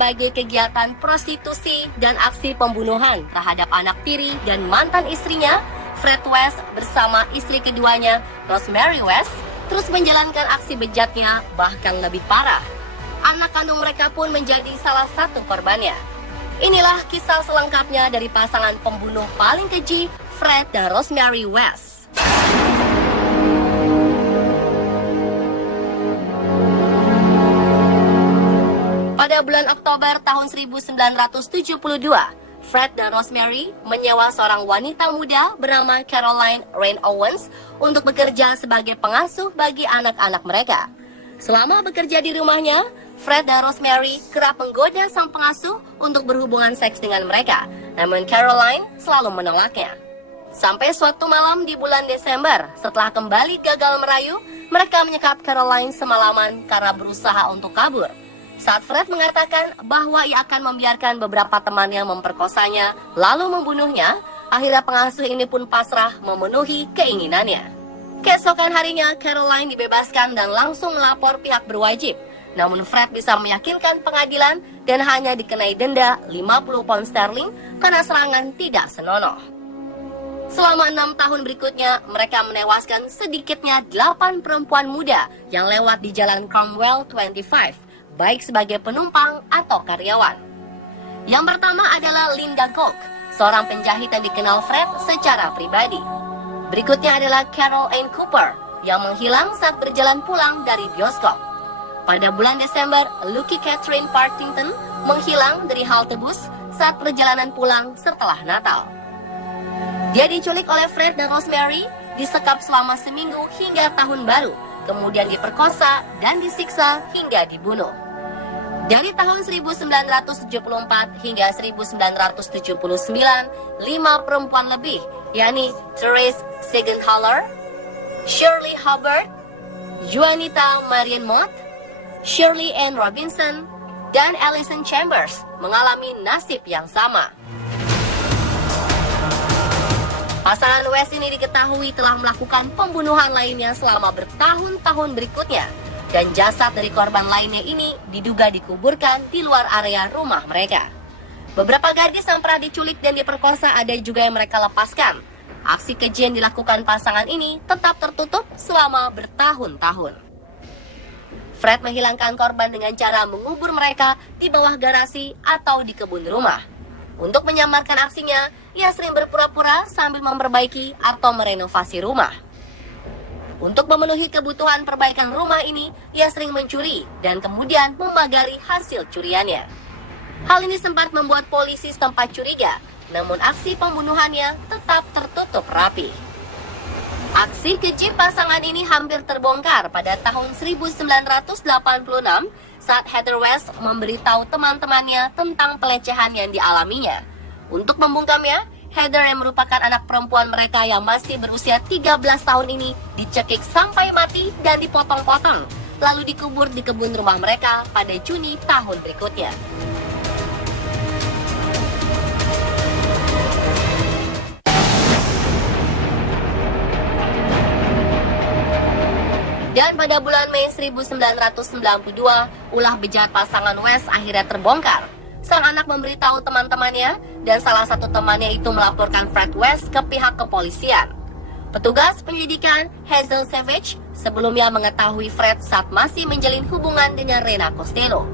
berbagai kegiatan prostitusi dan aksi pembunuhan terhadap anak tiri dan mantan istrinya, Fred West bersama istri keduanya, Rosemary West, terus menjalankan aksi bejatnya bahkan lebih parah. Anak kandung mereka pun menjadi salah satu korbannya. Inilah kisah selengkapnya dari pasangan pembunuh paling keji, Fred dan Rosemary West. Pada bulan Oktober tahun 1972, Fred dan Rosemary menyewa seorang wanita muda bernama Caroline Rain Owens untuk bekerja sebagai pengasuh bagi anak-anak mereka. Selama bekerja di rumahnya, Fred dan Rosemary kerap menggoda sang pengasuh untuk berhubungan seks dengan mereka, namun Caroline selalu menolaknya. Sampai suatu malam di bulan Desember, setelah kembali gagal merayu, mereka menyekap Caroline semalaman karena berusaha untuk kabur. Saat Fred mengatakan bahwa ia akan membiarkan beberapa temannya memperkosanya lalu membunuhnya, akhirnya pengasuh ini pun pasrah memenuhi keinginannya. Keesokan harinya, Caroline dibebaskan dan langsung melapor pihak berwajib. Namun Fred bisa meyakinkan pengadilan dan hanya dikenai denda 50 pound sterling karena serangan tidak senonoh. Selama 6 tahun berikutnya, mereka menewaskan sedikitnya 8 perempuan muda yang lewat di jalan Cromwell 25. Baik sebagai penumpang atau karyawan. Yang pertama adalah Linda Gok, seorang penjahit yang dikenal Fred secara pribadi. Berikutnya adalah Carol Ann Cooper, yang menghilang saat berjalan pulang dari bioskop. Pada bulan Desember, Lucky Catherine Partington menghilang dari halte bus saat perjalanan pulang setelah Natal. Dia diculik oleh Fred dan Rosemary, disekap selama seminggu hingga tahun baru, kemudian diperkosa dan disiksa hingga dibunuh. Dari tahun 1974 hingga 1979, 5 perempuan lebih, yakni Therese Siegenthaler, Shirley Hubbard, Juanita Marian Mott, Shirley Ann Robinson, dan Alison Chambers mengalami nasib yang sama. Pasangan West ini diketahui telah melakukan pembunuhan lainnya selama bertahun-tahun berikutnya. Dan jasad dari korban lainnya ini diduga dikuburkan di luar area rumah mereka. Beberapa gadis yang pernah diculik dan diperkosa ada juga yang mereka lepaskan. Aksi keji yang dilakukan pasangan ini tetap tertutup selama bertahun-tahun. Fred menghilangkan korban dengan cara mengubur mereka di bawah garasi atau di kebun rumah. Untuk menyamarkan aksinya, ia sering berpura-pura sambil memperbaiki atau merenovasi rumah. Untuk memenuhi kebutuhan perbaikan rumah ini, ia sering mencuri dan kemudian memagari hasil curiannya. Hal ini sempat membuat polisi setempat curiga, namun aksi pembunuhannya tetap tertutup rapi. Aksi keji pasangan ini hampir terbongkar pada tahun 1986 saat Heather West memberitahu teman-temannya tentang pelecehan yang dialaminya. Untuk membungkamnya, Heather yang merupakan anak perempuan mereka yang masih berusia 13 tahun ini dicekik sampai mati dan dipotong-potong, lalu dikubur di kebun rumah mereka pada Juni tahun berikutnya. Dan pada bulan Mei 1992, ulah bejat pasangan West akhirnya terbongkar. Sang anak memberitahu teman-temannya dan salah satu temannya itu melaporkan Fred West ke pihak kepolisian. Petugas penyelidikan Hazel Savage sebelumnya mengetahui Fred saat masih menjalin hubungan dengan Rena Costello.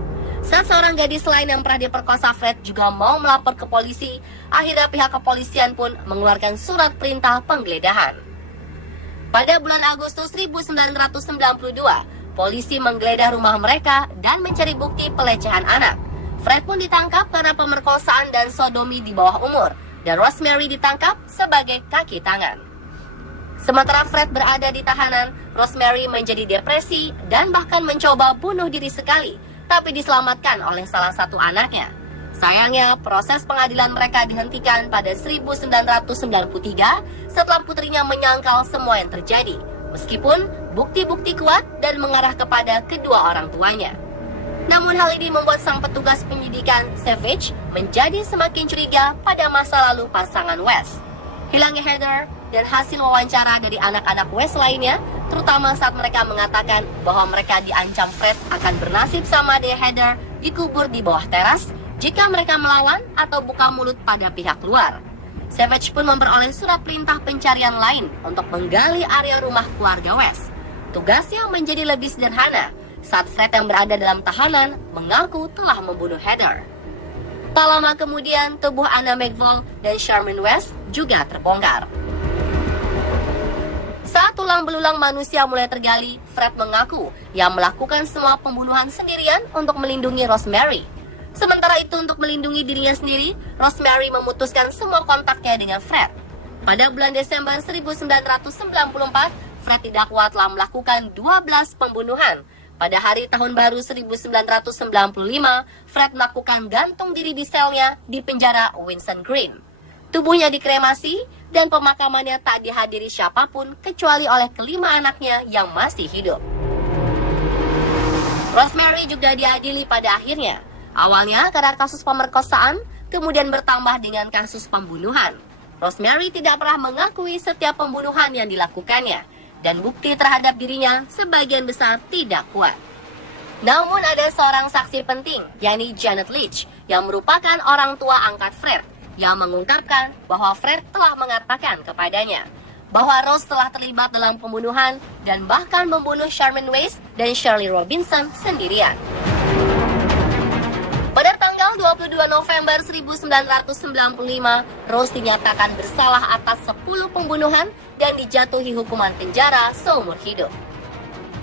Saat seorang gadis lain yang pernah diperkosa Fred juga mau melapor ke polisi, akhirnya pihak kepolisian pun mengeluarkan surat perintah penggeledahan. Pada bulan Agustus 1992, polisi menggeledah rumah mereka dan mencari bukti pelecehan anak. Fred pun ditangkap karena pemerkosaan dan sodomi di bawah umur, dan Rosemary ditangkap sebagai kaki tangan. Sementara Fred berada di tahanan, Rosemary menjadi depresi dan bahkan mencoba bunuh diri sekali, tapi diselamatkan oleh salah satu anaknya. Sayangnya, proses pengadilan mereka dihentikan pada 1993 setelah putrinya menyangkal semua yang terjadi, meskipun bukti-bukti kuat dan mengarah kepada kedua orang tuanya. Namun hal ini membuat sang petugas penyidikan Savage menjadi semakin curiga pada masa lalu pasangan West. Hilangnya Heather dan hasil wawancara dari anak-anak West lainnya, terutama saat mereka mengatakan bahwa mereka diancam Fred akan bernasib sama dengan Heather, dikubur di bawah teras jika mereka melawan atau buka mulut pada pihak luar. Savage pun memperoleh surat perintah pencarian lain untuk menggali area rumah keluarga West. Tugasnya menjadi lebih sederhana saat Fred yang berada dalam tahanan mengaku telah membunuh Heather. Tak lama kemudian, tubuh Anna McFall dan Sherman West juga terbongkar. Saat tulang belulang manusia mulai tergali, Fred mengaku ia melakukan semua pembunuhan sendirian untuk melindungi Rosemary. Sementara itu, untuk melindungi dirinya sendiri, Rosemary memutuskan semua kontaknya dengan Fred. Pada bulan Desember 1994, Fred didakwa telah melakukan 12 pembunuhan. Pada hari tahun baru 1995, Fred melakukan gantung diri di selnya di penjara Winson Green. Tubuhnya dikremasi dan pemakamannya tak dihadiri siapapun kecuali oleh kelima anaknya yang masih hidup. Rosemary juga diadili pada akhirnya. Awalnya karena kasus pemerkosaan, kemudian bertambah dengan kasus pembunuhan. Rosemary tidak pernah mengakui setiap pembunuhan yang dilakukannya, dan bukti terhadap dirinya sebagian besar tidak kuat. Namun ada seorang saksi penting, yakni Janet Leach, yang merupakan orang tua angkat Fred, yang mengungkapkan bahwa Fred telah mengatakan kepadanya bahwa Rose telah terlibat dalam pembunuhan dan bahkan membunuh Sherman West dan Shirley Robinson sendirian. Pada tanggal 22 November 1995, Rose dinyatakan bersalah atas 10 pembunuhan dan dijatuhi hukuman penjara seumur hidup.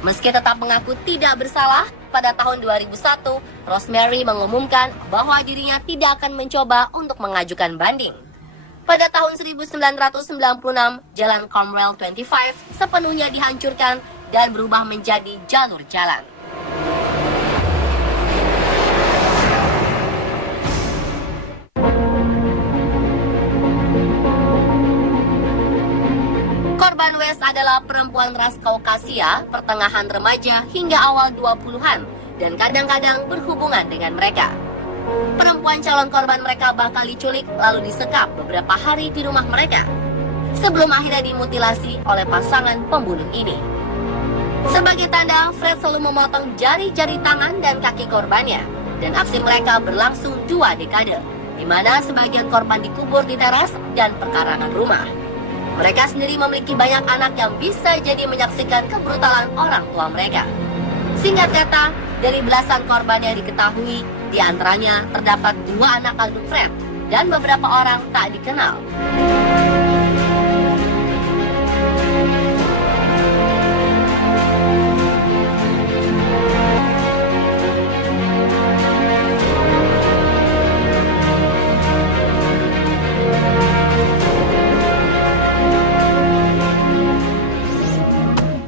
Meski tetap mengaku tidak bersalah, pada tahun 2001, Rosemary mengumumkan bahwa dirinya tidak akan mencoba untuk mengajukan banding. Pada tahun 1996, Jalan Cromwell 25 sepenuhnya dihancurkan dan berubah menjadi jalur jalan. Korban West adalah perempuan ras Kaukasia, pertengahan remaja hingga awal 20-an, dan kadang-kadang berhubungan dengan mereka. Perempuan calon korban mereka bakal diculik lalu disekap beberapa hari di rumah mereka, sebelum akhirnya dimutilasi oleh pasangan pembunuh ini. Sebagai tanda, Fred selalu memotong jari-jari tangan dan kaki korbannya, dan aksi mereka berlangsung 2 dekade, di mana sebagian korban dikubur di teras dan perkarangan rumah. Mereka sendiri memiliki banyak anak yang bisa jadi menyaksikan kebrutalan orang tua mereka. Singkat kata, dari belasan korban yang diketahui, di antaranya terdapat 2 anak kandung Fred dan beberapa orang tak dikenal.